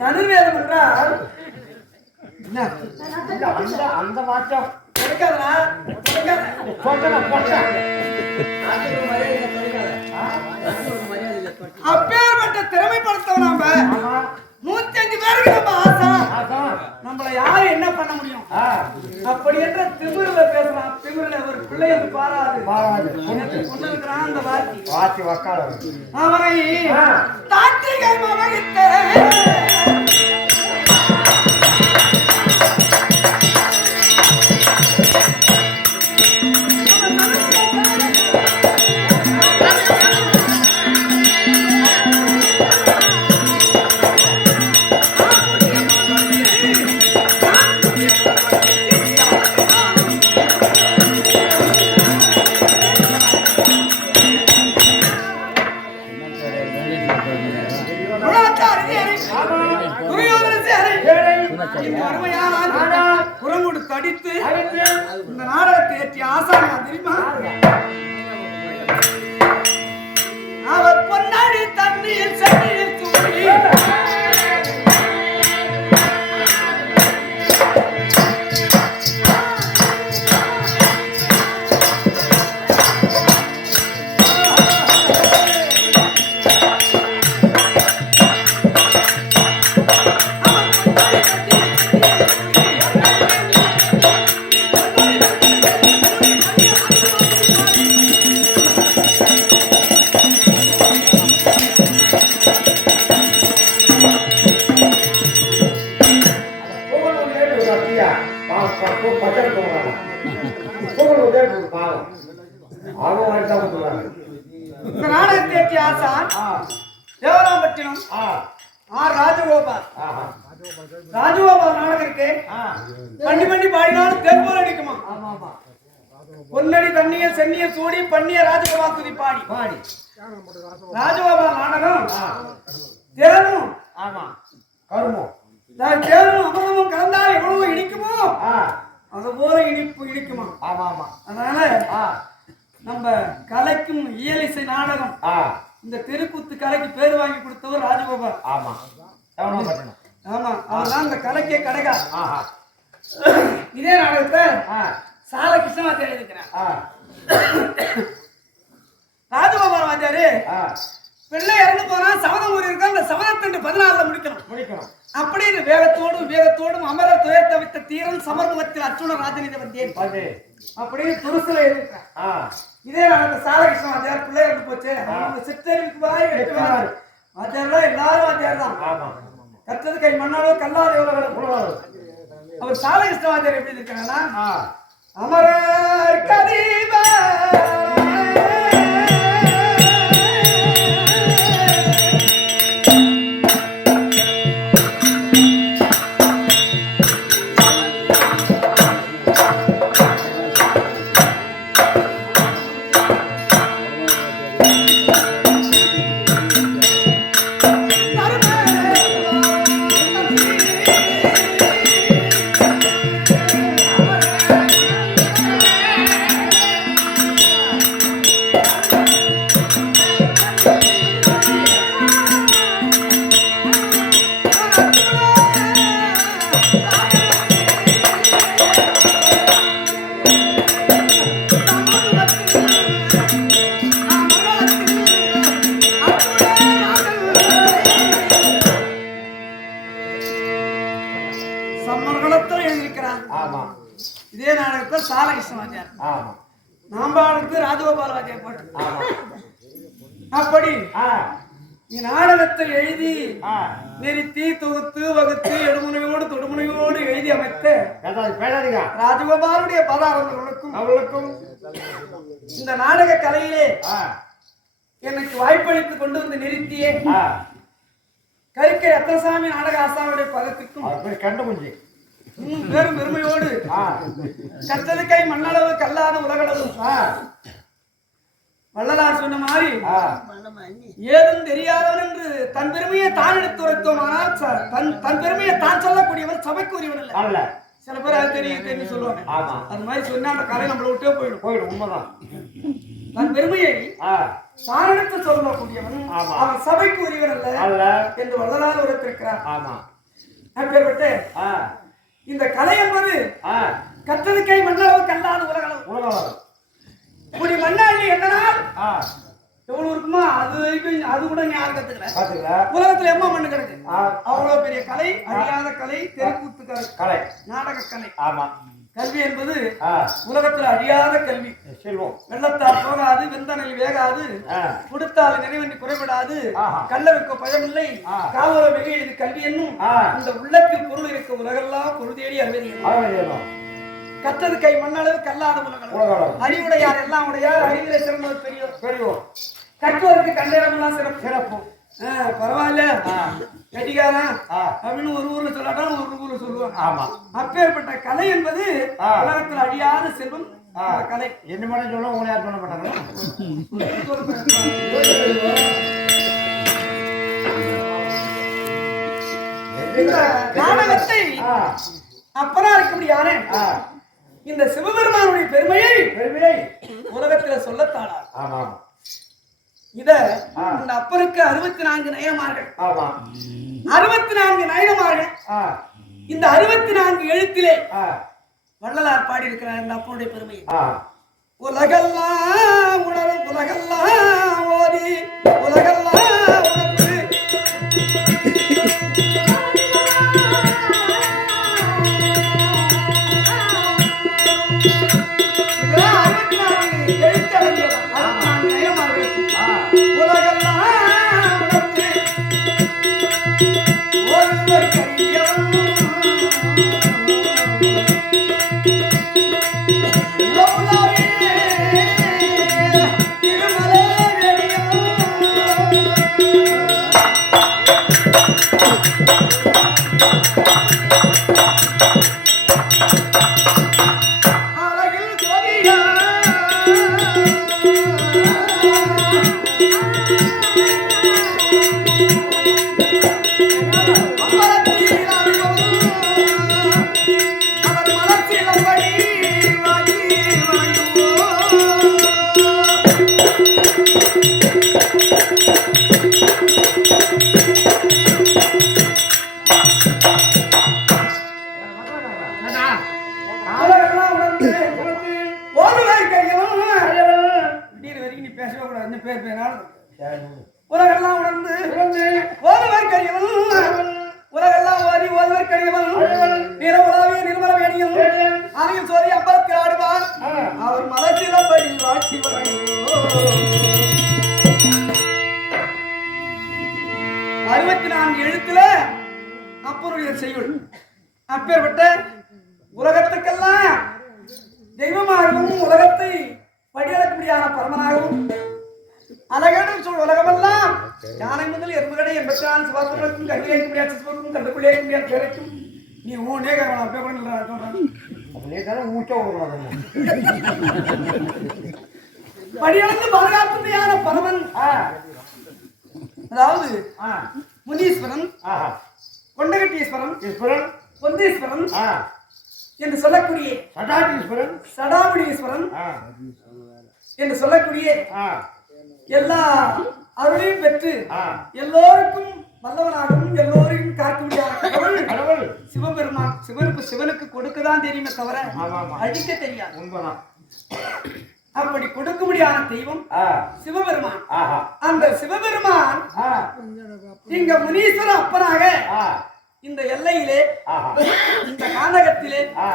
தனுர்வேதம் என்றால் அந்த வாக்கியம் கிடைக்காதா? அப்பேற்பட்ட திறமைப்படுத்தவன் நாம 105 பேருக்கு நம்ம ஆசை. நம்மள யாரு என்ன பண்ண முடியும்? அப்படி என்ற திமிரில பேசலாம். திமிரில ஒரு பிள்ளை வந்து பாராது கொண்டு இருக்கிறான் அந்த வாத்தி வக்கால அவனை தாத்திரிகை மகிழ்த்த புறமுடு தடித்து இந்த நாடகத்தை ஏற்றி ஆசானா தெரியுமா? அவர் பொன்னாடி தண்ணியில் சென்னையில் தூங்கி நாடகத்தை ஆசான் தேவராம்பட்டினம் ராஜகோபால் நாடகம் இருக்கு. பண்ணி பண்ணி பாடினாலும் தென்போல் அடிக்குமா? பொன்னடி தண்ணிய சென்னிய சூடி பண்ணிய ராஜகோபால் துதி பாடி ராஜகோபால் நாடகம் தேனும் கருமம் தேனும் அமிர்தமும் கலந்தால் எவ்வளவு இனிக்குமோ அது போல இனிப்பு இனிக்குமா? அதனால நம்ம கலைக்கும் இயலிசை நாடகம் இந்த தெருக்கூத்து கலைக்கு பேர் வாங்கி கொடுத்தவர் ராஜகோபால். ஆமா அவர்தான் இந்த கலைக்கே கடைகா. இதே நாடகத்தை சால கிருஷ்ணவாத்தியார் இருக்கிறார். ராஜகோபால் வாத்தியாரு பிள்ளை இறந்து போனா சபதம் ஊர் இருக்கு. அந்த சபதத்தண்டு 16 முடிக்கணும் அப்படின்னு வேகத்தோடும் அமரர் துயர் தவித்த தீரன் சமர்முகத்தில் அர்ச்சுன ராஜநிதி வந்தேன் அப்படின்னு துருசுல இருக்கிறார். இதே நாங்கள் சாலகிருஷ்ணன் வாத்தியார் பிள்ளை இறந்து போச்சு. சிற்றறிவுக்கு வாத்தியார் எல்லாரும் வாத்தியார் தான். கற்றது கை மண்ணாலோ கல்லாத எவ்வளவு அவர் சாலகிருஷ்ண வாத்தியார் எப்படி இருக்காங்கன்னா அமரர் கதீப இதே நாடகத்தை சாலகிருஷ்ண வாத்தியார் நாம்பாளுக்கு ராஜகோபால் வாத்தியார் போட்டு அப்படி நாடகத்தை எழுதி நிறுத்தி தொகுத்து வகுத்து எடுமுனையோடு தொடுமுனையோடு எழுதி அமைத்த ராஜகோபாலுடைய பதாரங்களுக்கும் இந்த நாடக கலையிலே எனக்கு வாய்ப்பளித்து கொண்டு வந்து நிறுத்தியே கரிக்கை ரத்னசாமி நாடக ஆசானுடைய பதத்துக்கும் கண்டுபிடிச்சு பெரும் பெருமையோடு கற்றது கை மண்ணளவு கல்லாத உலகளவு வள்ளலார் சொன்ன மாதிரி ஏதும் தெரியாதவன் என்று தன் பெருமையை தான் எடுத்து உரைத்தோமானால் தன் பெருமையை தான் சொல்லக்கூடியவர் சபைக்கு உரியவர் இல்ல. சில பேர் அது தெரியும் சொல்லுவாங்க. அது மாதிரி சொன்னா அந்த கலை நம்மளை விட்டே போயிடும். உண்மைதான். தன் பெருமையை ஆ, சாரணத்து சொல்லக்கூடியவன் ஆமா. அவன் சபைக்கு உரியவன் அல்ல அல்ல. என்று வள்ளலார் உரைத்திருக்கிறார். ஆமா. அப்பேற்பட்டு ஆ, இந்த கலை என்பது ஆ, கற்றது கை மண்ணளவு கல்லாது உலகளவு. உலகம். இப்படி மண்ணாளி எங்கனால் ஆ, எவ்வளவு இருக்குமோ அது வரைக்கும் அது கூட யாரும் கத்துக்கல. பாத்தீங்களா? உலகத்துல எம்மா மண்ணு கிடக்கு. ஆ, அவ்வளவு பெரிய கலை, அழியாத கலை, தெருக்கூத்து கலை, கலை. நாடக கலை. ஆமா. கல்வி என்பது ஆ, உலகத்துல அழியாத கல்வி. செல்வம். வெள்ளத்தால் போகாது, வெந்தனில் வேகாது, ஆ, கொடுத்தால் நிறைவென்று குறைபடாது, ஆஹா. கல்லறுக்க பயமில்லை, ஆ. காவல வெளியே இது கல்வி என்னும் ஆ, இந்த உள்ளத்தில் பொருள் இருக்க உலகெல்லாம் பொருள் தேடி அறிவறிய அழகு. கற்றது கை மண்ணளவு கல்லாத உலகம். உலகம். அறிவுடையார் எல்லாம் உடையார், அறிவிலே சிறந்தவர் பெரியோர். பெரியோர். கற்றுவதற்கு கண்டேரமெல்லாம் சிறப்பு. சிறப்பு. பரவாயில்ல ஆ, கட்டிக்காரன் ஆ, அப்படின்னு ஒரு ஊர்ல சொல்லாட்டாலும் ஒரு ஊர்ல சொல்லுவாங்க. ஆமா. அப்பேற்பட்ட கலை என்பது ஆ. உலகத்தில் அழியாத செல்வம். ஆ, அந்த கலை என்ன மட்டும் சொல்ல உங்களை யார் சொல்ல மாட்டாங்க. இந்த நாடகத்தை ஆ, அப்பனா இருக்க யாரு ஆ, இந்த சிவபெருமானுடைய பெருமையை பெருமையை. உலகத்துல சொல்லத்தாளா. ஆமா. இத ஆ. இந்த அப்பனுக்கு 64 நயனமார்கள். ஆமா. 64 நயனமார்கள். ஆ, இந்த 64 எழுத்திலே ஆ, வள்ளலார் பாடி இருக்கிறார் இந்த அப்பனுடைய பெருமையை. ஆ, உலகெல்லாம் உணரும் உலகெல்லாம் ஓதி உலகெல்லாம் உணர்ந்து இதெல்லாம் 64 எழுத்தறிஞர்கள், 64 நயனமார்கள். ஆ, உலகெல்லாம் உணர்ந்து ஒருவர் கையவன் உலகெல்லாம் உணர்ந்து ஓதுவர் கரியவன் உலகெல்லாம் ஓதி ஓதுவர் கரியவன் நிறவுலாவிய நிர்மல வேணியும் அதையும் சோதி அப்பறத்து ஆடுவார் அவர் மலசிலப்படி வாழ்த்தி வழங்குவோம். 64 எழுத்துல அப்பருடைய செய்யுள். அப்பேற்பட்ட உலகத்துக்கெல்லாம் தெய்வமாகவும் உலகத்தை படியளக்குடியான பரமனாகவும் அழகான சொல் உலகமெல்லாம் யானை முதல் எறும்புகடை 84 சிவாசங்களுக்கும் கண்ணிலே முடியாத சிவக்கும் கண்டுக்குள்ளே முடியாத பேரைக்கும் நீ ஊனே கவனம் அப்பே கூட சொல்றேன். அப்படியே தானே ஊட்ட விடக்கூடாது. படியளந்து பாதுகாப்புடையான பரமன். ஆ, அதாவது ஆ, முனீஸ்வரன், ஆஹா, கொண்டகட்டீஸ்வரன், ஈஸ்வரன். பொந்தீஸ்வரன் ஆ, என்று சொல்லக்கூடிய சடாடீஸ்வரன். சடாமுடீஸ்வரன் ஆ, என்று சொல்லக்கூடிய ஆ, எல்லா அருளையும் பெற்று ஆ, எல்லோருக்கும் வல்லவனாகவும் எல்லோரையும் காக்கக்கூடிய கடவுள். சிவபெருமான். சிவனுக்கு கொடுக்கதான் தெரியுமே தவிர ஆமா, ஆமா. அழிக்க தெரியாது. உண்மைதான். அப்படி கொடுக்கும்படியான தெய்வம் ஆ, சிவபெருமான். ஆஹா, அந்த சிவபெருமான் ஆ, இங்க முனீஸ்வர அப்பனாக ஆ, இந்த எல்லையிலே ஆஹா, இந்த கானகத்திலே ஆ,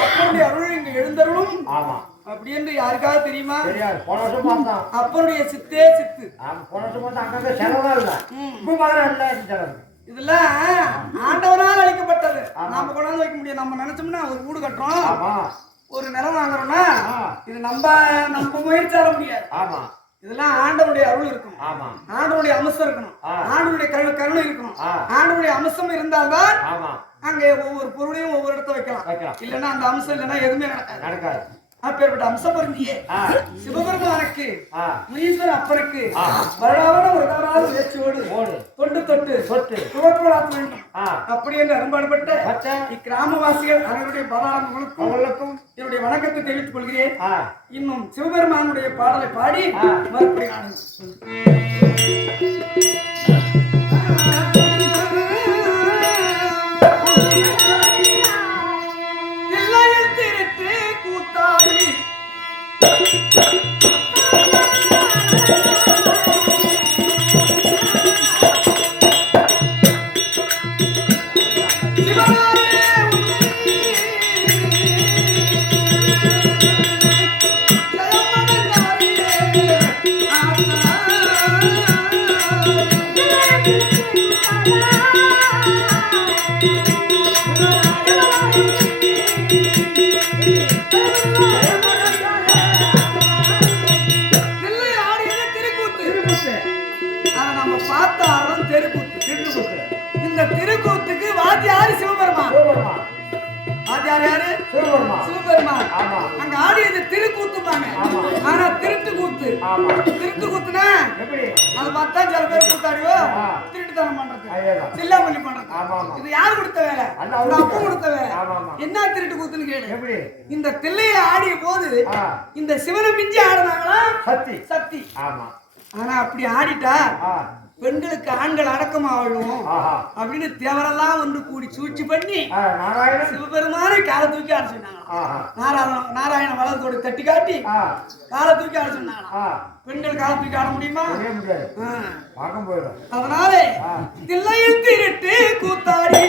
அப்பனுடைய அருள் இங்கு எழுந்தருளும். ஆமா. அப்படி என்று யாருக்காவது தெரியுமா? தெரியாது. போன வருஷம் பார்த்தோம். அப்பனுடைய சித்தே சித்து. ஆமா, போன வருஷம் பார்த்தா அங்கங்க செலவு இல்ல. இப்ப பாரு இல்ல செலவு. இதெல்லாம் ஆண்டவனால் அளிக்கப்பட்டது. நாம கொண்டாந்து வைக்க முடியும். நம்ம நினைச்சோம்னா ஒரு வீடு கட்டுறோம், ஆமா, ஒரு நிலம் வாங்குறோம்னா ஆ, இது நம்ம முயற்சியால முடியாது. ஆமா, இதெல்லாம் ஆண்டவனுடைய அருள் இருக்கணும், ஆமா, ஆண்டவனுடைய அம்சம் இருக்கணும், ஆ. ஆண்டவனுடைய கருணை இருக்கணும். ஆ. ஆண்டவனுடைய அம்சம் இருந்தால்தான் ஆமா, அங்கே ஒவ்வொரு பொருளையும் ஒவ்வொரு இடத்த வைக்கலாம். வைக்கலாம். இல்லைன்னா அந்த அம்சம் இல்லைன்னா எதுவுமே நடக்காது. நடக்காது. அப்பேற்பட்ட அம்சபொருந்தியே சிவபெருமானுக்கு முனீஸ்வர அப்பனுக்கு வருடாவன ஒரு தவறாத முயற்சியோடு தொண்டு தொட்டு துவக்கலாக்க வேண்டும் அப்படி என்று அரும்பாடுபட்ட இக்கிராமவாசிகள் அவர்களுடைய பதாரங்களுக்கும் என்னுடைய வணக்கத்தை தெரிவித்துக் கொள்கிறேன். இன்னும் சிவபெருமானுடைய பாடலை பாடி மறுபடியும் இந்த திருக்கூத்துக்கு வாத்தியாரு சிவபெருமான். வாத்தியார் யாரு? சிவபெருமான். அங்க ஆடியது திருக்கூத்துப்பாங்க. ஆனா திருட்டு கூத்து. திருட்டு கூத்துனா அது பார்த்தா சில பேர் கூத்தாடியோ திருட்டுத்தனம் பண்றது, சில்லாமல்லி பண்றது. இது யாரு கொடுத்த வேலை? அந்த அப்பா கொடுத்த வேலை. என்ன திருட்டு கூத்துன்னு கேளு. இந்த தில்லையை ஆடிய போது இந்த சிவனை மிஞ்சி ஆடினாங்களா சக்தி. ஆனா அப்படி ஆடிட்டா பெண்களுக்கு ஆண்கள் அடக்கமா ஆளும் அப்படின்னு தேவரெல்லாம் வந்து கூடி சூழ்ச்சி பண்ணி சிவபெருமானை காலை தூக்கி ஆட சொன்னாங்க. நாராயண வளத்தோடு தட்டி காட்டி காலை தூக்கி ஆட சொன்னாங்க. பெண்கள் காலை தூக்கி ஆட முடியுமா? அதனால தில்லையில் திருட்டு கூத்தாடி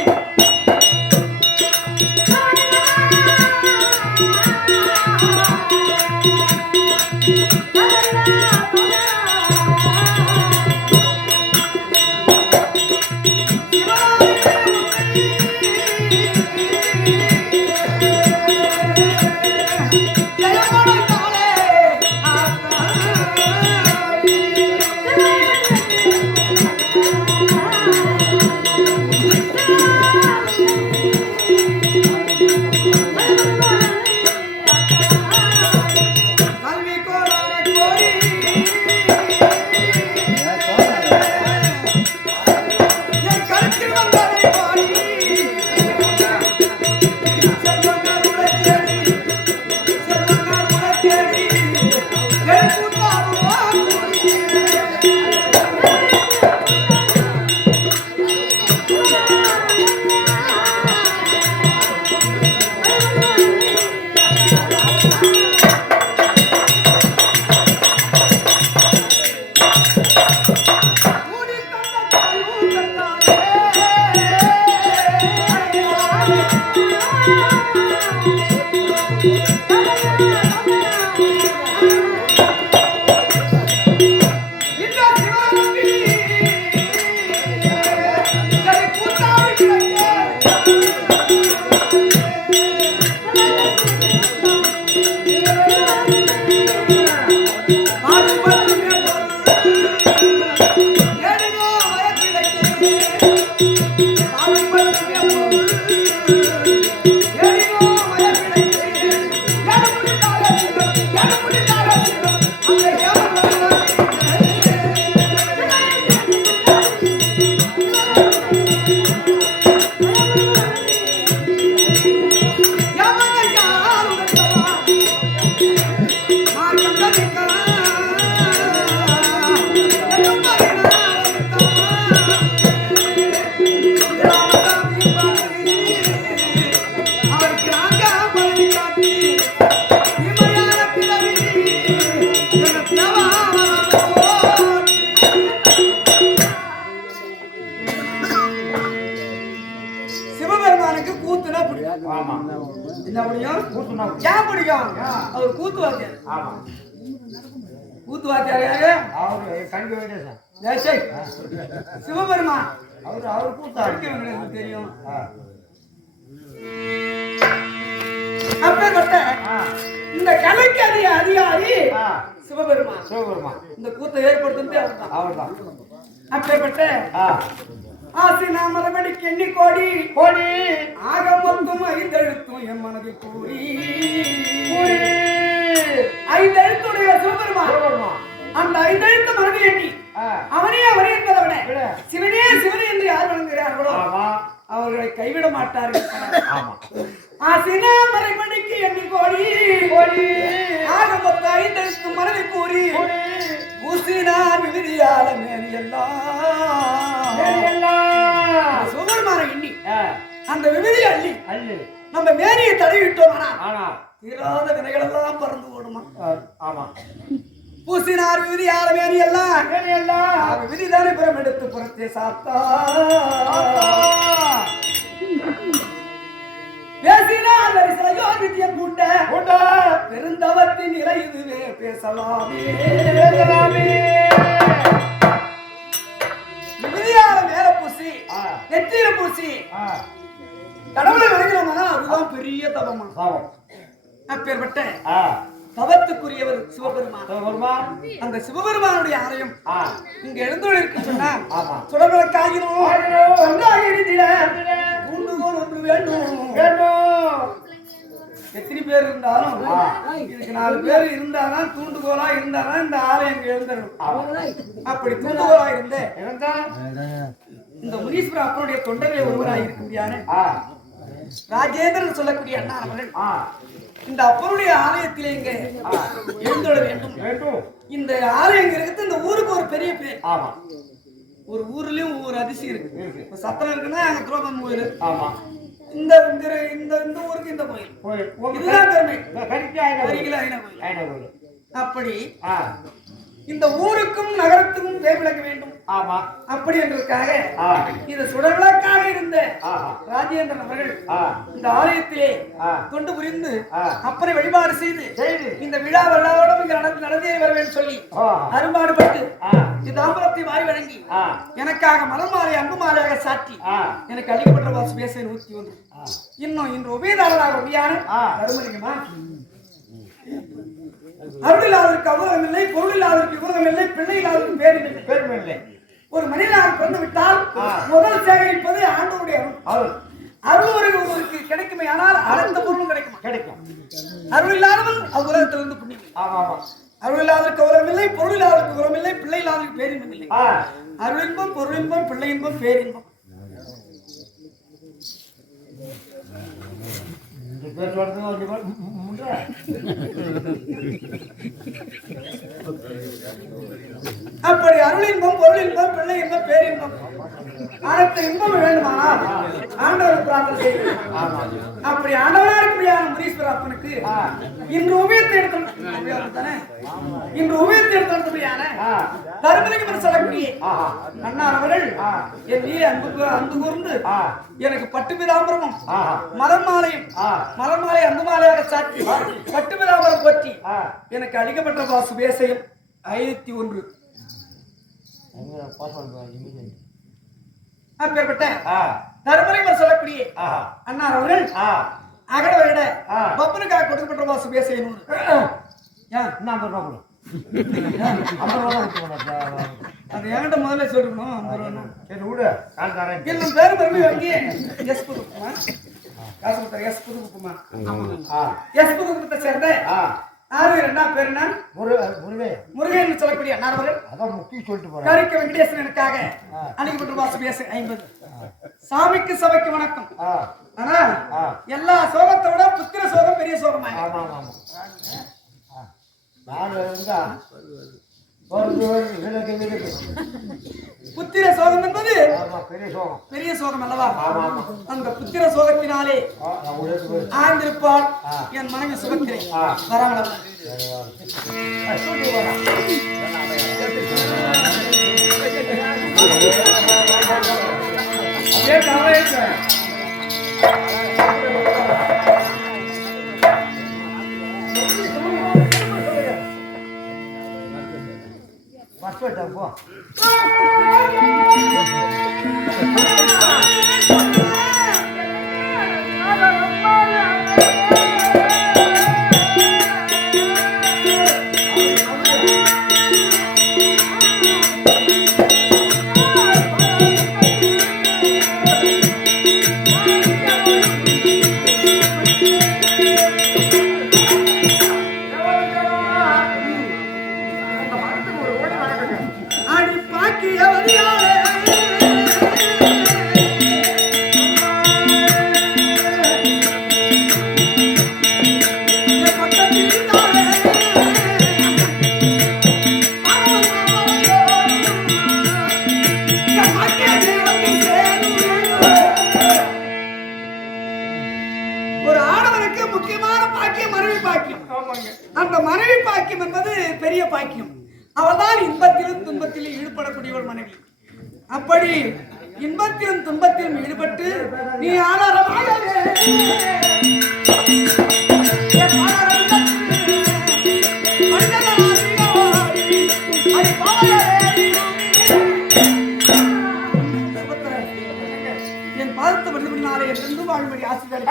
என்ன பிடிக்கும்? ஏன் பிடிக்கும்? அவர் கூத்து வாத்தியார். கூத்து வாத்தியார் யாரு? சிவபெருமான். அவர் கூத்து அடிக்க தெரியும். அப்பேற்பட்ட இந்த கலைக்கு அதிகாரி சிவபெருமான். இந்த கூத்தை ஏற்படுத்துறது அவர்தான். அப்பேற்பட்ட ஆசினா மரபடிக்கு எண்ணி கோடி ஆக மொத்தம் 5 எழுத்தும் என் மனதில் கூடி அவனே அவனே என்பதை விட சிவனே சிவனே என்று யார் வணங்குகிறார்களோ அவர்களை கைவிட மாட்டார்கள். ஆசினா மறைமணிக்கு எண்ணி கோடி ஆக மொத்த 5 எழுத்து மனதை கூறி ஊசினார் விதியால மேரியெல்லாம் சுகமான எண்ணி அந்த விவிதி அள்ளி நம்ம மேரியை தடவிட்டோம். தீராத வினைகள் எல்லாம் பறந்து ஓடுமா. பூசினார் விதி யார மேரி எல்லாம் விதிதானே புறம் எடுத்து புறத்தே சாத்தா பேசினார் யோகித்தியம் கூட்ட பெருந்தவத்தின் நிலை இதுவே பேசலாமே விதியார மேல பூசி நெத்தியில பூசி கடவுளை வணங்கினோம்னா அதுதான் பெரிய தவமா. அப்பேற்பட்ட தவத்துக்குரியவர் சிவபெருமான். அந்த சிவபெருமானுடைய ஆலயம் இங்க எழுந்தோடு இருக்கு சொன்னா சுடவிளக்காகினோம் தூண்டுகோல் ஒன்று வேண்டும். எத்தனை பேர் இருந்தாலும் இதுக்கு 4 பேர் இருந்தாதான் தூண்டுகோலா இருந்தாதான் இந்த ஆலயம் இங்க எழுந்தணும். அப்படி தூண்டுகோலா இருந்தே இந்த முனீஸ்வரர் அப்பனுடைய தொண்டர்களை ஒருவராக இருக்க முடியாது ராஜேந்திரன் சொல்லக்கூடிய அண்ணா அவர்கள் இந்த அப்பனுடைய ஆலயத்திலே இங்க எழுந்தோட வேண்டும். இந்த ஆலயம் இருக்கிறது இந்த ஊருக்கு ஒரு பெரிய பேர். ஒரு ஊர்லயும் ஒவ்வொரு அதிசயம் இருக்கு. சத்தம் இருக்குன்னா அங்க துரோகம் கோயில். இந்த இந்த ஊருக்கு இந்த கோயில் இதுதான் பெருமை. அப்படி இந்த ஊருக்கும் நகரத்துக்கும் பேர் விளக்க வேண்டும். அப்படி என்பதற்காக இது சுடவிளக்காக இருந்த ராஜேந்திரன் அவர்கள் இந்த ஆலயத்திலே தொண்டு புரிந்து அப்பனை வழிபாடு செய்து இந்த விழா விழாவோட நடந்தே வருவேன் சொல்லி அரும்பாடுபட்டு தாம்பரத்தை வாரி வழங்கி எனக்காக மலர் மாலை அன்பு மாலையாக சாற்றி எனக்கு அளிக்கப்பட்ட வாசு பேச 101 இன்னும் இன்று உபயதாரனாக உபயான அருமணிக்குமா அருளில்லாதற்கு அவுரகம் இல்லை, பொருளில்லாதற்கு விவரம் இல்லை, பிள்ளை இல்லாதற்கு பேரும் இல்லை. ஒரு மனிதனாக பிறந்து விட்டால் முதல் சேகரிப்பது ஆண்டவருடைய அருள். அருள் ஒருவருக்கு கிடைக்குமே ஆனால் அனைத்து பொருளும் கிடைக்கும். அருள் இல்லாதவன் அவ்வுலகத்திலிருந்து புண்ணியம். அருள் இல்லாதற்கு அவுரகம் இல்லை, பொருள் இல்லாதற்கு உரம் இல்லை, பிள்ளை இல்லாதற்கு பேரின்பம் இல்லை. அருள் இன்பம், பொருள் இன்பம், பிள்ளை இன்பம், பேரின்பம். அப்படி அருள் இன்பம், பொருள் இன்பம், பிள்ளை இன்பம், பேரின்பம் அனைத்து இன்பம் வேண்டுமானால் ஆண்டவர் பிரார்த்தனை செய்யும். அப்படி ஆண்டவராக முனீஸ்வர அப்பனுக்கு இன்று உபயத்தை எடுத்தானே இன்று உபயத்தை எடுத்தபடியான தர்மலிங்கம் சொல்லக்கூடிய அண்ணா அவர்கள் என் நீ அன்பு கூர்ந்து எனக்கு பட்டு பிதாம்பரமும் மலர் மாலை அன்பு மாலையாக சாத்தி பட்டு பிதாம்பரம் போற்றி எனக்கு அளிக்கப்பட்ட வாசு பேசையும் 501 அப்பேற்பட்ட தர்மலிங்கம் சொல்லக்கூடிய அண்ணா அவர்கள் அகட விட பப்பனுக்காக கொடுக்கப்பட்ட வாசு பேசையும் 100 அது என்கிட்ட முதல்ல சொல்லணும். இன்னும் பேரு பெருமை வாங்கி எஸ் புதுக்குமா காசு கொடுத்தாரு. எஸ் புதுக்குப்பத்தை சேர்ந்த 6 பேர் என்ன முருகன் சொல்லக்கூடிய அண்ணாவர்கள் கரிக்க வெங்கடேசன் எனக்காக அணிக்கப்பட்ட வாசு பேச 50 சாமிக்கு சபைக்கு வணக்கம். ஆனா எல்லா சோகத்தை விட புத்திர சோகம் பெரிய சோகமா புத்திர சோகம் என்பது பெரிய சோகம் அல்லவா? அந்த புத்திர சோகத்தினாலே ஆழ்ந்திருப்பாள் என் மனைவி சுபத்திரை வராமல் போ அந்த மனைவி பாக்கியம் என்பது பெரிய பாக்கியம். அவள்தான் இன்பத்திலும் துன்பத்திலும் ஈடுபடக்கூடியவள் மனைவி. அப்படி இன்பத்திலும் துன்பத்திலும் ஈடுபட்டு நீ ஆதாரமாகவே என் பாதத்தை வழிபடினாலே என்று வாழ்மொழி ஆசிரியர்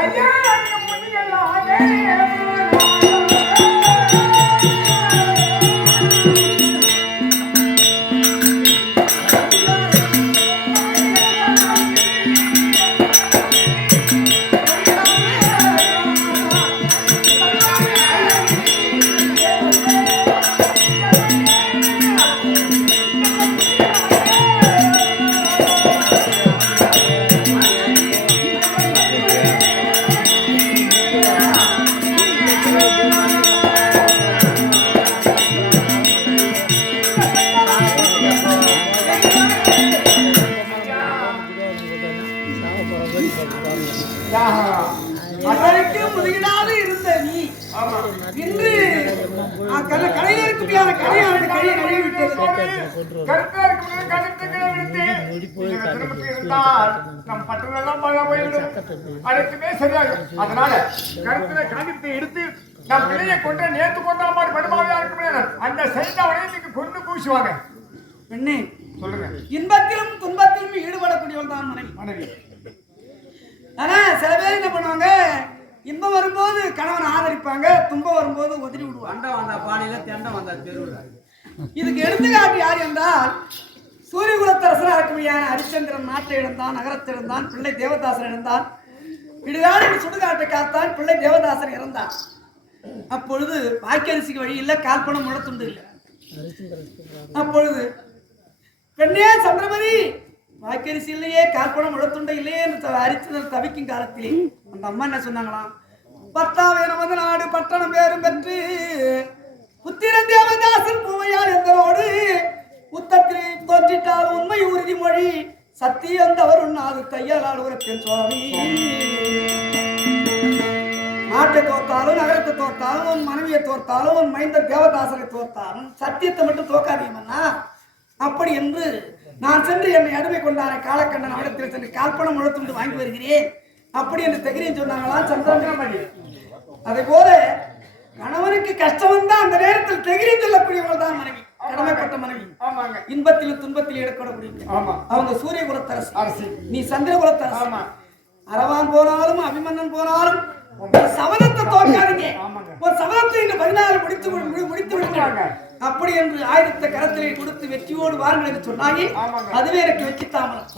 முதுகிடாது இருந்த நீ இன்று கடையிற்கு கடையானது கையை கழுவிவிட்டது. நம் பட்டணம் மழை போயிடும், அனைத்துமே சரியாகும். அதனால கருத்துல காணித்து எடுத்து நம் பிள்ளையை கொண்டு நேற்று கொண்டா மாதிரி படுமாவையா இருக்கும். அந்த செய்தவனை நீங்க கொண்டு பூசுவாங்க. பெண்ணே சொல்லுங்க. இன்பத்திலும் துன்பத்திலும் ஈடுபடக்கூடியவள் தான் மனைவி. ஆனா சில பேர் என்ன பண்ணுவாங்க, இன்பம் வரும்போது கணவன் ஆதரிப்பாங்க, துன்பம் வரும்போது உதறி விடுவாங்க. பானையில தெண்டம் வந்தா தெருவுல. இதுக்கு எடுத்துக்காட்டு யார் என்றால் சூரியகுலத்தரசனாக இருக்கக்கூடிய ஹரிச்சந்திரன் நாட்டை இழந்தான், நகரத்தை இழந்தான், பிள்ளை தேவதாசன் இழந்தான். இடுகாடு சுடுகாட்டை காத்தான், பிள்ளை தேவதாசன் இறந்தான். அப்பொழுது வாய்க்கரிசிக்கு வழி இல்லை, கால்பணம் முழத்துண்டு இல்லை. அப்பொழுது பெண்ணே சந்திரமதி, வாய்க்கரிசி இல்லையே, கால்பணம் முழத்துண்டை இல்லையே என்று ஹரிச்சந்திரன் தவிக்கும் காலத்திலே அந்த அம்மா என்ன சொன்னாங்களாம், பத்தாவே நமது நாடு பட்டணம் பேரும் பெற்று புத்திரன் தேவதாசன் பூவையார் எந்தரோடு புத்தத்தில் தோற்றிட்டால் உண்மை உறுதிமொழி சத்தியம் தவறு உண்ணாது கையால் உரத்தின் சுவாமி. நாட்டை தோற்றாலும் நகரத்தை தோற்றாலும் உன் மனைவியை தோற்றாலும் உன் மைந்த தேவதாசனை தோற்றாலும் சத்தியத்தை மட்டும் தோக்காதீங்கண்ணா. அப்படி என்று நான் சென்று என்னை அடிமை கொண்டான காலக்கண்ணன் அவடத்தில் சென்று கால்பணம் முழத்துண்டு வாங்கி வருகிறேன் அப்படி என்று தகிரியும் சொன்னாங்களா சந்திரமணி. அதே போல கணவனுக்கு கஷ்டம் வந்தா அந்த நேரத்தில் தகிரியும் சொல்லக்கூடியவர்கள் தான் மனைவி, கடமைப்பட்ட மனைவி. இன்பத்திலும் துன்பத்திலும் ஈடுபடக்கூடிய அவங்க சூரிய குலத்தரசி, நீ சந்திர குலத்தரசி. அரவான் போனாலும் அபிமன்னன் போனாலும் சபதத்தை தோற்காதீங்க. ஒரு சபதத்தை இந்த 14 முடித்து விடுங்க. அப்படி என்று ஆயுதத்தை கரத்திலே கொடுத்து வெற்றியோடு வாருங்கள் என்று சொன்னாங்க. அதுவே எனக்கு வெற்றி தாமரம்.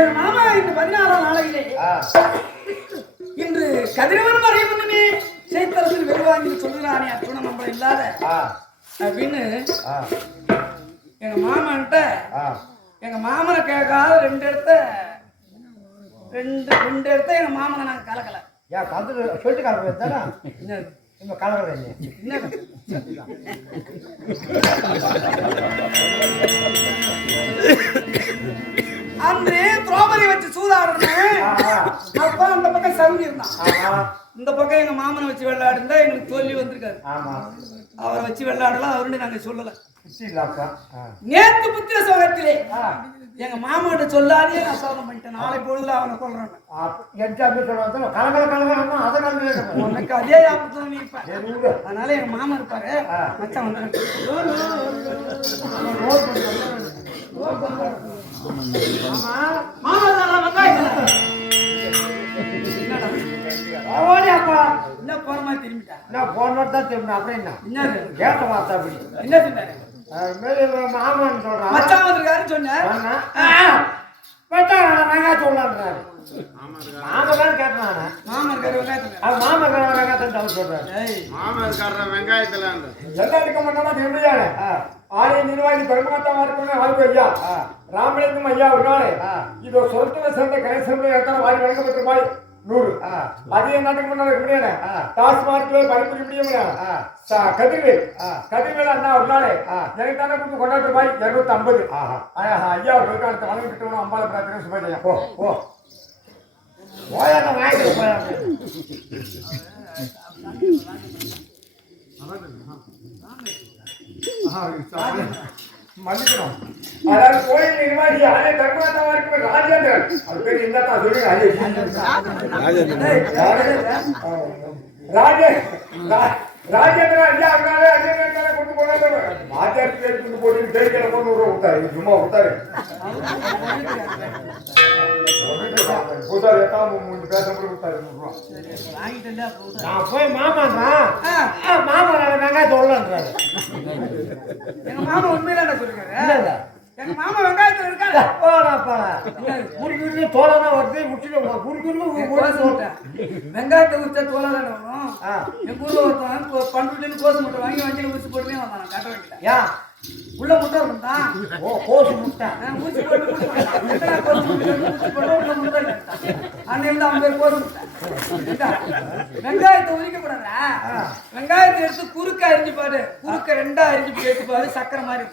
என் மாமா இன்று 14ஆம் நாளையிலே இன்று கதிரவன் மறை முன்னமே சேத்தரசில் வெறுவாங்கி சொல்லுகிறானே அத்துணம் நம்ம இல்லாத அப்படின்னு எங்க மாமன்ட்ட எங்க மாமனை கேட்காத ரெண்டு இடத்த எங்க மாமனை நாங்க கலக்கல. சொல்லிட்டு கலக்கிறேன் கலக்கிறேன் அன்று திரௌபதி வச்சு சூதாடுறேன். அப்ப அந்த பக்கம் சவுரி இருந்தான், இந்த பக்கம் எங்க மாமனை வச்சு விளையாடுந்தா எங்களுக்கு தோல்வி வந்திருக்காரு. அவரை வச்சு விளையாடலாம், அவருன்னு நாங்க சொல்லல. நேத்து புத்திர சோகத்திலே எங்க மாமாட்ட சொல்லாதே நான் சோதனை பண்ணிட்டேன். நாளை பொழுதுல அவனை கொள்றேன். உனக்கு அதே ஆபத்து நீ இருப்ப. அதனால எங்க மாமா இருப்பாரு, மச்சான் வந்து என்ன போறமா திரும்பிட்டா போனதான் திரும்பினா அப்புறம் என்ன கேட்ட வார்த்தை அப்படி என்ன சொன்னாரு? மாமான்னு சொல்றான், மச்சான் வந்திருக்காருன்னு சொன்னேன். வெங்காயம் சொல்லலான்றாரு. மாமன் கேட்டான், மாமா இருக்காரு வெங்காயத்துல. மாமன் வெங்காயத்தான் அவர் சொல்றாரு. மாமா இருக்கார வெங்காயத்துல எல்லாத்துக்கும் மன்னமா தெரியாது. ஆலய நிர்வாகி பெருமாத்தமா இருக்கணும் வாழ்வு ஐயா ராமலிங்கம் ஐயா ஒரு நாள் இதோ சொத்துல சேர்ந்த கணேசன் எத்தனை வாரி வழங்கப்பட்டிருப்பாய். 100. அதே நாட்டுக்கு முன்னாடி முடியாது. டாஸ்மார்க்ல பணிபுரிய முடியாது. கதிர்வேல் அண்ணா ஒரு நாள் எனக்கு தானே கொடுத்து கொண்டாட்டு ரூபாய் 250. ஐயா அவர்களுக்கு அடுத்த வழங்கிட்டு அம்பாளை பிரார்த்தனை சுபஜயம். மன்னிக்கணும். அதாவது கோயில் நிர்வாகி அதே தர்மநாதவா இருக்கிற ராஜேந்திரன் அது பேர் என்னத்தா சொல்லுங்க. ராஜேந்திரன் ஐயா அவனாலே அஜயன் கொண்டு போனாங்க. ராஜாக்கு பேர் கொண்டு போட்டு ஜெயிக்கிற கொண்டு விட்டாரு. சும்மா விட்டாரு. நான் போய் மாமாங்க மாமா வெங்காயத்தை உள்ளன்றாரு. எங்க மாமா உண்மையில சொல்லிருக்காரு. எங்க மாமா வெங்காயத்துல இருக்காரு. குறுகுறு தோலதான் வருது. வெங்காயத்தை உரிச்சா தோலாதான் வரும். எங்க ஊர்ல ஒருத்தன் பண்ருட்டின்னு கோசு முட்டை வாங்கி வண்டியில ஊசி போட்டுனே வந்தான். காட்ட வைக்கல உள்ள முட்டை இருந்தான். கோசு முட்டை ஊசி போட்டு உள்ள முட்டை அன்னையில அவன் பேர் கோசு முட்டை. வெங்காயத்தை உரிக்க கூடாதா? வெங்காயத்தை எடுத்து குறுக்க அரிஞ்சு பாரு. குறுக்க 2 அரிஞ்சு எடுத்து பாரு. சக்கரை மாதிரி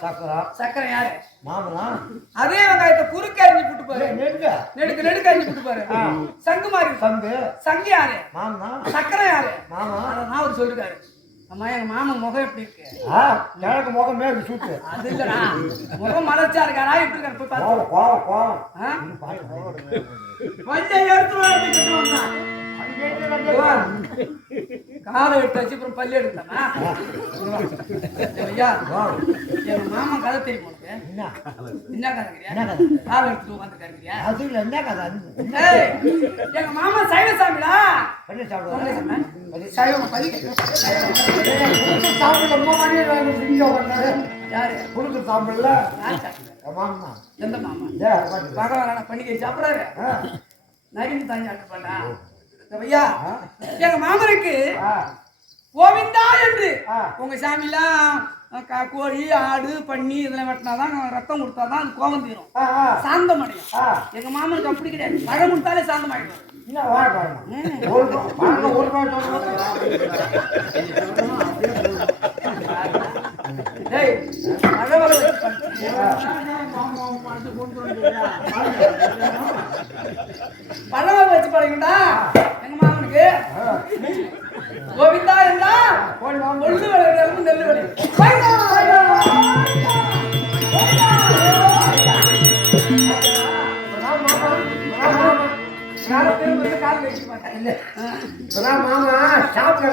சக்கரை யாரு? மாமனா. அதே வெங்காயத்தை குறுக்க அரிஞ்சு போட்டு பாரு. நெடுக்க அரிஞ்சு போட்டு பாரு. சங்கு மாதிரி சங்கு யாரு? மாமனா. சக்கரை யாரு? மாமா. நான் ஒரு சொல்லிருக்காரு. அம்மா எங்க மாமா முகம் எப்படி இருக்கு? எனக்கு முகம் மேல சுத்து. அது இல்லடா முகம் மலர்ச்சியா இருக்காரா? எப்படி இருக்காரு போய் காலை எடுத்து வச்சு அப்புறம் பள்ளி எடுத்தானா? ஐயா எங்க மாமா கதை தெரியும் உனக்கு? என்ன கதை? காலை எடுத்து உட்காந்துருக்காருக்கியா? அது இல்ல என்ன கதை? எங்க மாமா சைவ சாமிடா. சைவம் யாரு குடுத்து சாப்பிடல. மாமா எந்த மாமா? பகவான பண்டிகை சாப்பிடாரு. நரிந்து தாங்கி ஆட்டுப்பாண்டா. ஐயா எங்க மாமனுக்கு கோவிந்தா என்று உங்க சாமிலாம் கோழி ஆடு பன்னி இதெல்லாம் வெட்டினாதான் ரத்தம் கொடுத்தாதான் அது கோபம் தீரும், சாந்தம் அடையும். எங்க மாமனுக்கு அப்படி கிடையாது. பழம் கொடுத்தாலே சாந்தம் ஆயிடும். பழவ வச்சு பழகிட்டா எங்க மாமனுக்கு கோவிந்தா என்றா கொள்ளு விளையாடு நெல்லு கால் வைக்க மாட்டாங்க. மாமா சாப்பிட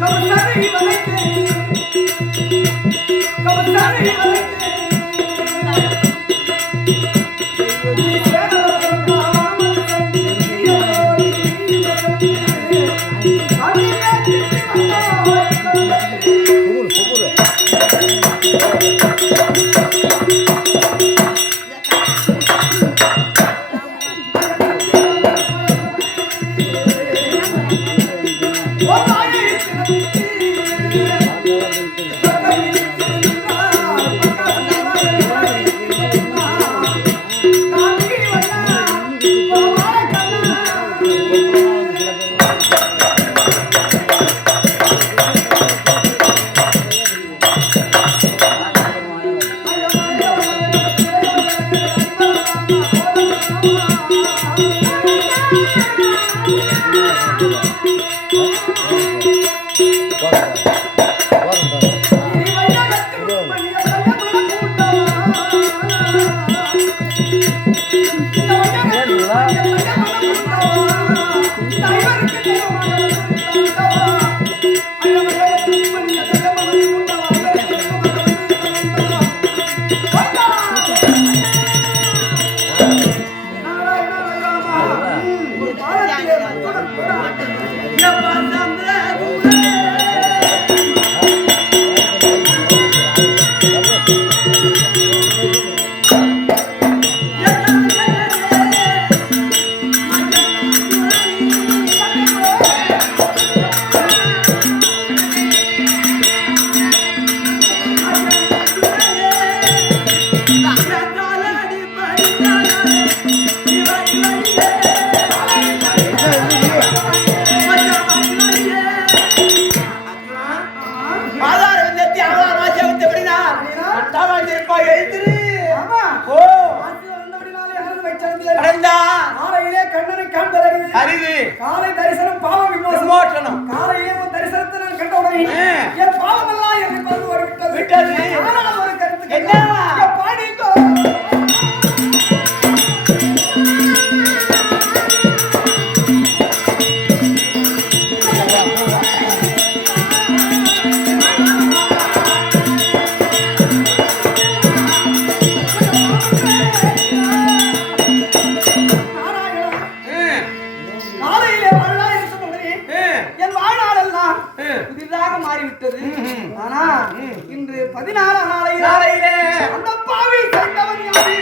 கவசாரி வளைக்கு கவசாரி வளைக்கு காலை தரிசனம் பாவம் விமோசனம் காலையிலே ஒரு தரிசனத்தை நான் கண்டவுடனே என் பாவமெல்லாம் எனக்கு வந்து விட்டது ஆனால் ஒரு கருத்து என்ன பாடிக்கோ ஆனா இன்று 16 நாளையிலே அந்த பாவி சென்றவன் யாரை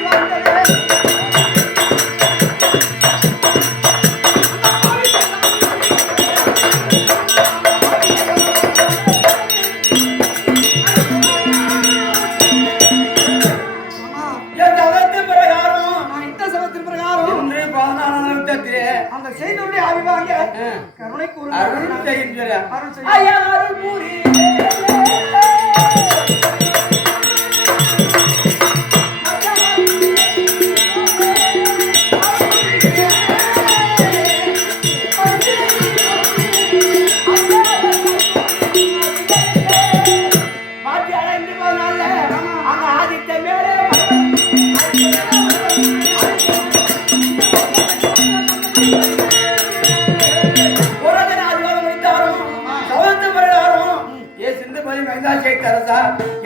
வந்தது அந்த செய்தியுடைய அறிவாங்க கருணை கூறு அருள் செய்கின்ற ஐயா அருள் கூறி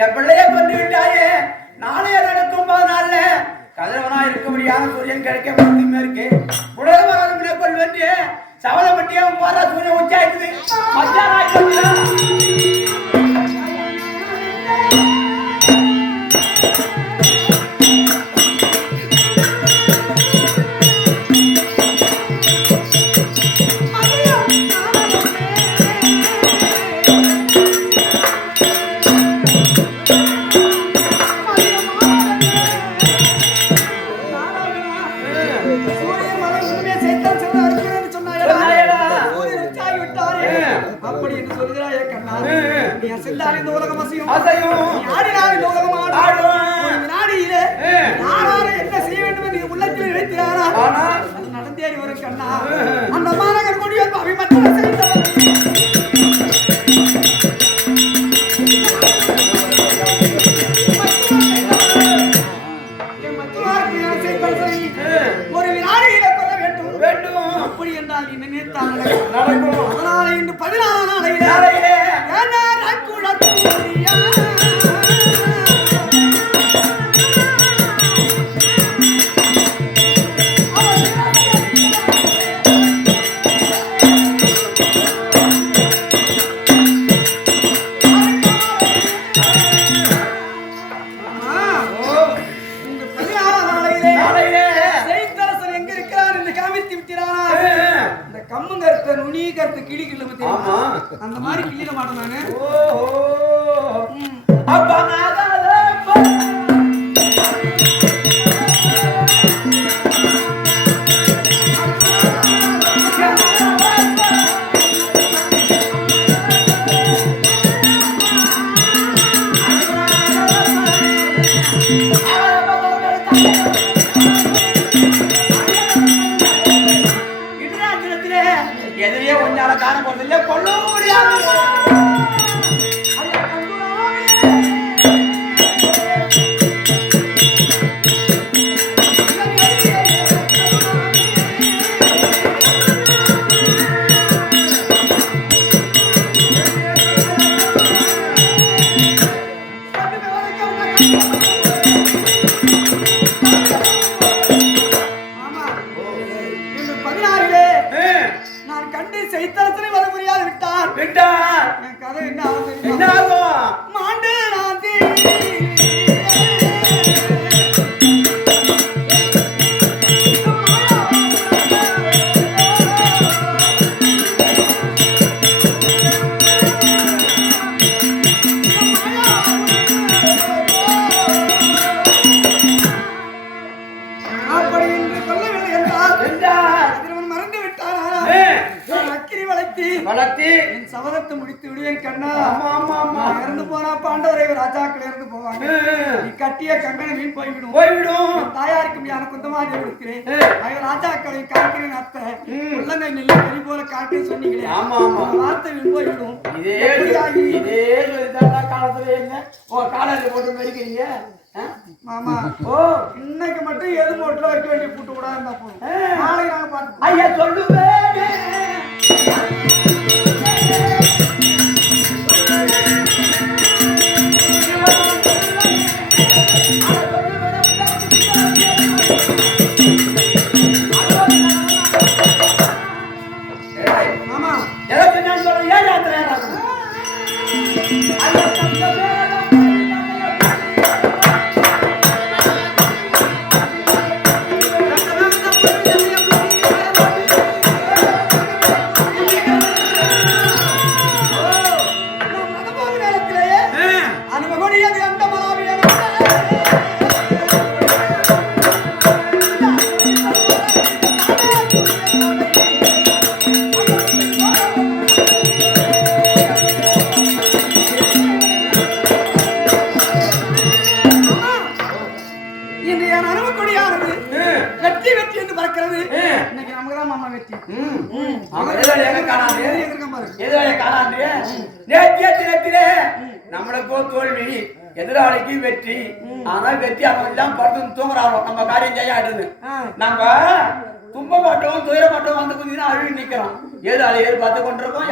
என் பிள்ளைய கொண்டு விட்டாயே நானே நடக்கும் 10 நாள்ல கதிரவனா இருக்க முடியாத சூரியன் கிடைக்க மட்டுமே இருக்கு உடல் கொள்வென்று சவதப்பட்டியா போற சூரியன் உச்சாயிடுது அப்படி என்று சொல்கிறாயே கண்ணா நீ சென்றால் இந்த உலகம் அசையும் ஆடினார் இந்த உலகம் ஆடும் நாடியிலே யாரார என்ன செய்ய வேண்டும் என்று உள்ளத்தில் நினைத்தாரா அது நடந்தேறி வரும் கண்ணா அந்த மாநகர் கொடியோர் அபிமன்றம் செய்தவர் ஒரு வினாடியிலே கொள்ள வேண்டும் வேண்டும் அப்படி என்ற நினைத்தால் நீ நினைத்தால் நடக்கும். நடக்கும். அதனால இன்று 16 நாளையிலே ஏனார் குலத்தூரியா கிளி கிள்ள தெரியுமா? அந்த மாதிரி கிள்ளிட மாட்டேன் நானு. அப்பா எதிரியே கொஞ்சால காண போறதில்லை கொள்ள முடியாது. வளர்த்தி என் சபதத்தை முடித்து விடுவேன் கண்ணா. இறந்து போனா பாண்டவரை ராஜாக்கள் இறந்து போவாங்க. நீ கட்டிய கங்கணம் வீண் போய்விடும். தாயாருக்கு யான குந்தமாக கொடுக்கிறேன். ராஜாக்களை காக்கிறேன் அத்தை உள்ளங்கை நெல்லி கறி போல காட்டுன்னு சொன்னீங்களே. வார்த்தை வீண் போய்விடும். இதே காலத்துல என்ன காலையில போட்டு மறிக்கிறீங்க மாமா. இன்னைக்கு மட்டும் எது மோட்டில் வைக்க வேண்டிய கூட்டு கூட இருந்தா போதும். நாளைக்கு நாங்க பார்த்து ஐயா சொல்லுவேன். மாமா எனக்கு நான் சொல்றேன் ஏன் யாத்திரை நம்மளுக்கோ தோல்வி எதிராளிக்கு வெற்றி. ஆனா வெற்றி அவன் படுத்து தூங்குறாங்க. நம்ம காரியம் செய்யாடுது. நம்ம தும்ப மாட்டோம் துயர மாட்டோம் வந்து குதினா அழுவி நிக்கிறோம். எதிராளி பார்த்து கொண்டிருக்கோம்.